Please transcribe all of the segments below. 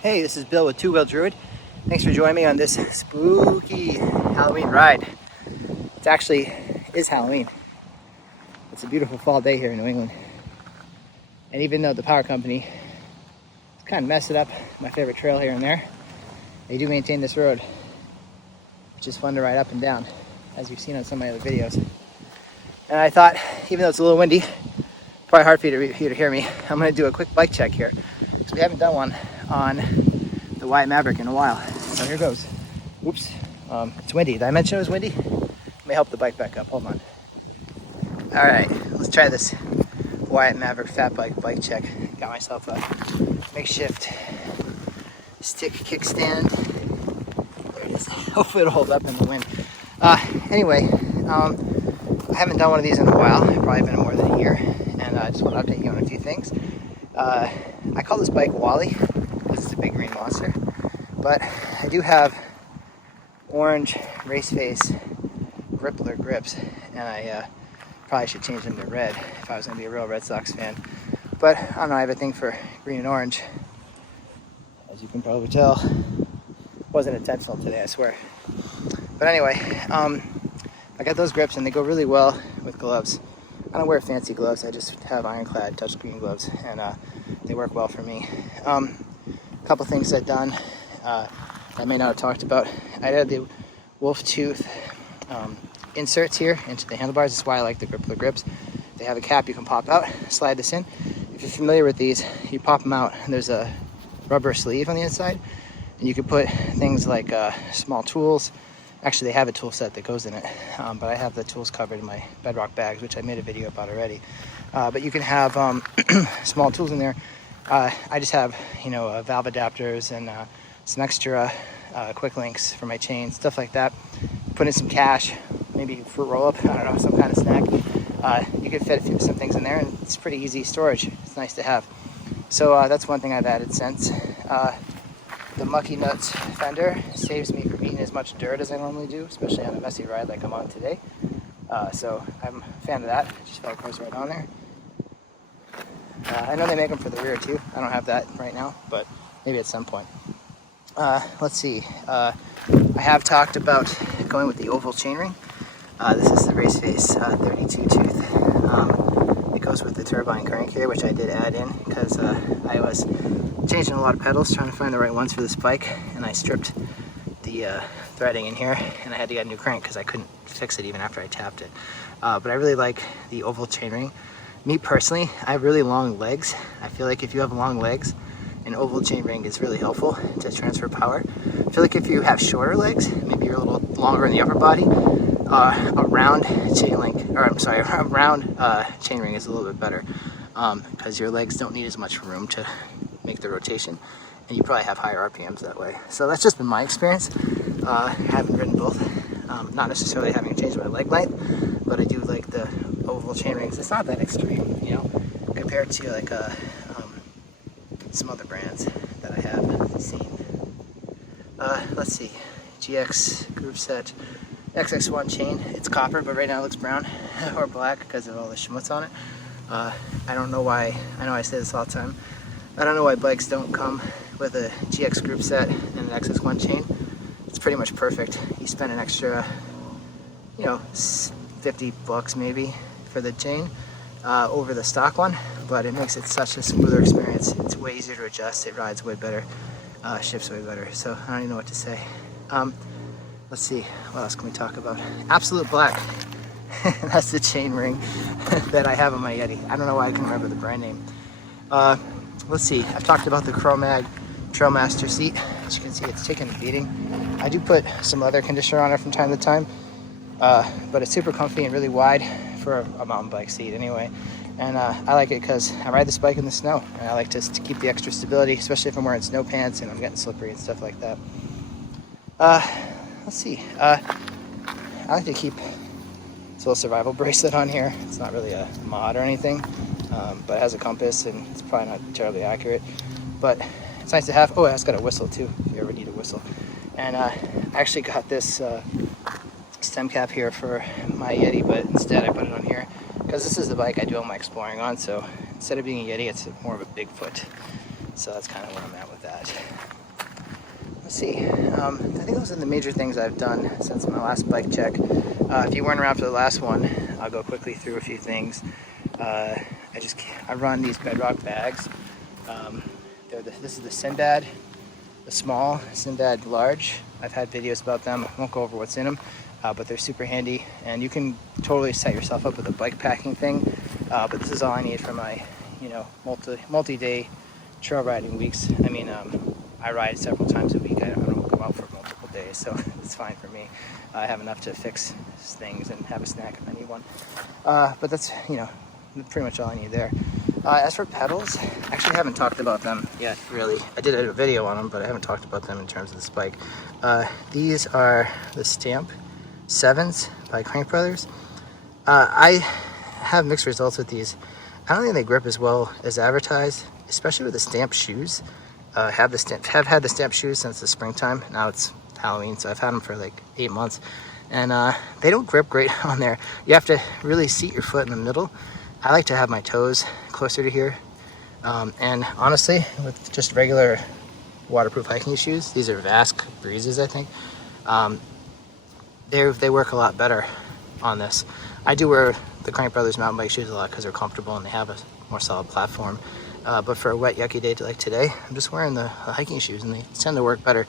Hey, this is Bill with Two Wheel Druid. Thanks for joining me on this spooky Halloween ride. It actually is Halloween. It's a beautiful fall day here in New England. And even though the power company kind of messed it up, my favorite trail here and there, they do maintain this road, which is fun to ride up and down, as you've seen on some of my other videos. And I thought, even though it's a little windy, probably hard for you to hear me, I'm going to do a quick bike check here, because we haven't done one on the Wyatt Maverick in a while. So here goes. Oops. It's windy. Did I mention it was windy? Let me help the bike back up. Hold on. All right, let's try this Wyatt Maverick fat bike check. Got myself a makeshift stick kickstand. There it is. Hopefully it'll hold up in the wind. Anyway, I haven't done one of these in a while. Probably been more than a year, and I just want to update you on a few things. I call this bike Wally because it's a big green monster, but I do have orange race face Grippler grips, and I probably should change them to red if I was going to be a real Red Sox fan. But I don't know, I have a thing for green and orange, as you can probably tell. Wasn't intentional today, I swear. But anyway, I got those grips and they go really well with gloves. I don't wear fancy gloves, I just have ironclad touchscreen gloves, and they work well for me. A couple things I've done I may not have talked about. I added the wolf tooth inserts here into the handlebars. That's why I like the Grippler grips. They have a cap you can pop out, slide this in. If you're familiar with these, you pop them out and there's a rubber sleeve on the inside, and you can put things like small tools. Actually, they have a tool set that goes in it, but I have the tools covered in my Bedrock Bags, which I made a video about already. But you can have small tools in there. I just have, valve adapters and some extra quick links for my chain, stuff like that. Put in some cash, maybe fruit roll-up, I don't know, some kind of snack. You can fit some things in there, and it's pretty easy storage. It's nice to have. So that's one thing I've added since. The Mucky Nuts fender saves me from eating as much dirt as I normally do, especially on a messy ride like I'm on today. So I'm a fan of that. Just velcros right on there. I know they make them for the rear too. I don't have that right now, but maybe at some point. Let's see. I have talked about going with the oval chainring. This is the race face 32 tooth. It goes with the turbine crank here, which I did add in because I was changing a lot of pedals, trying to find the right ones for this bike, and I stripped the threading in here, and I had to get a new crank because I couldn't fix it even after I tapped it. But I really like the oval chainring. Me personally, I have really long legs. I feel like if you have long legs, an oval chainring is really helpful to transfer power. I feel like if you have shorter legs, maybe you're a little longer in the upper body, a round chainring is a little bit better because your legs don't need as much room to make the rotation, and you probably have higher RPMs that way. So that's just been my experience. I haven't ridden both, not necessarily having changed my leg length, but I do like the oval chainrings. It's not that extreme, compared to like some other brands that I have seen. Let's see, GX Groupset XX1 chain. It's copper, but right now it looks brown or black because of all the schmutz on it. I don't know why. I know I say this all the time. I don't know why bikes don't come with a GX Groupset and an XX1 chain. It's pretty much perfect. You spend an extra, $50 maybe for the chain over the stock one, but it makes it such a smoother experience. It's way easier to adjust. It rides way better, shifts way better. So I don't even know what to say. Let's see, what else can we talk about? Absolute Black. That's the chain ring that I have on my Yeti. I don't know why I can remember the brand name. Let's see, I've talked about the Chromag Trailmaster seat. As you can see, it's taking a beating. I do put some leather conditioner on it from time to time, but it's super comfy and really wide for a mountain bike seat anyway. And I like it because I ride this bike in the snow, and I like to keep the extra stability, especially if I'm wearing snow pants and I'm getting slippery and stuff like that. Let's see, I like to keep this little survival bracelet on here. It's not really a mod or anything, but it has a compass, and it's probably not terribly accurate, but it's nice to have. Oh, it's got a whistle too, if you ever need a whistle. And I actually got this stem cap here for my Yeti, but instead I put it on here because this is the bike I do all my exploring on. So instead of being a Yeti, it's more of a Bigfoot. So that's kind of where I'm at with that. Let's see. I think those are the major things I've done since my last bike check. If you weren't around for the last one, I'll go quickly through a few things. I run these Bedrock Bags. This is the Sinbad, the small, Sinbad large. I've had videos about them. I won't go over what's in them, but they're super handy, and you can totally set yourself up with a bike packing thing. But this is all I need for my, multi-day trail riding weeks. I mean, I ride several times a week. I don't go out for multiple days, so it's fine for me. I have enough to fix things and have a snack if I need one. But that's, pretty much all I need there. As for pedals, I actually haven't talked about them yet, really. I did a video on them, but I haven't talked about them in terms of this bike. These are the Stamp 7s by Crank Brothers. I have mixed results with these. I don't think they grip as well as advertised, especially with the Stamp shoes. Have had the Stamp shoes since the springtime. Now it's Halloween, so I've had them for like 8 months, and they don't grip great on there. You have to really seat your foot in the middle. I like to have my toes closer to here, and honestly, with just regular waterproof hiking shoes, these are Vask Breezes, I think. They work a lot better on this. I do wear the Crank Brothers mountain bike shoes a lot because they're comfortable and they have a more solid platform. But for a wet, yucky day like today, I'm just wearing the hiking shoes, and they tend to work better.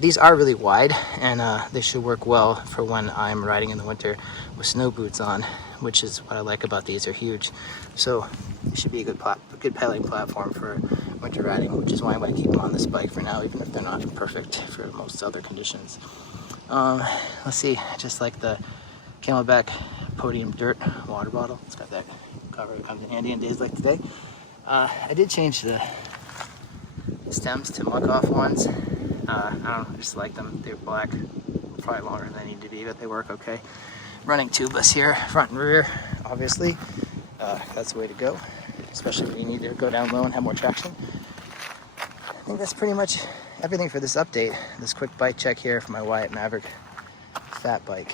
These are really wide, and they should work well for when I'm riding in the winter with snow boots on, which is what I like about these. They're huge, so it should be a good pedaling platform for winter riding, which is why I'm going to keep them on this bike for now, even if they're not perfect for most other conditions. Let's see, just like the Camelback Podium Dirt water bottle. It's got that cover that comes in handy in days like today. I did change the stems to muck-off ones. I don't know, I just like them. They're black, probably longer than they need to be, but they work okay. Running tubeless here, front and rear, obviously. That's the way to go, especially when you need to go down low and have more traction. I think that's pretty much everything for this update. This quick bike check here for my Wyatt Maverick fat bike.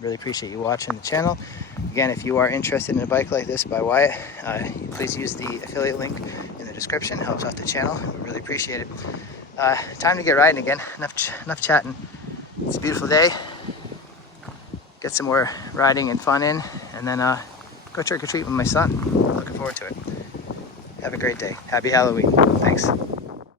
Really appreciate you watching the channel. Again, if you are interested in a bike like this by Wyatt, please use the affiliate link in the description. Helps out the channel. We really appreciate it. Time to get riding again. Enough chatting. It's a beautiful day. Get some more riding and fun in, and then go trick or treat with my son. Looking forward to it. Have a great day. Happy Halloween. Thanks.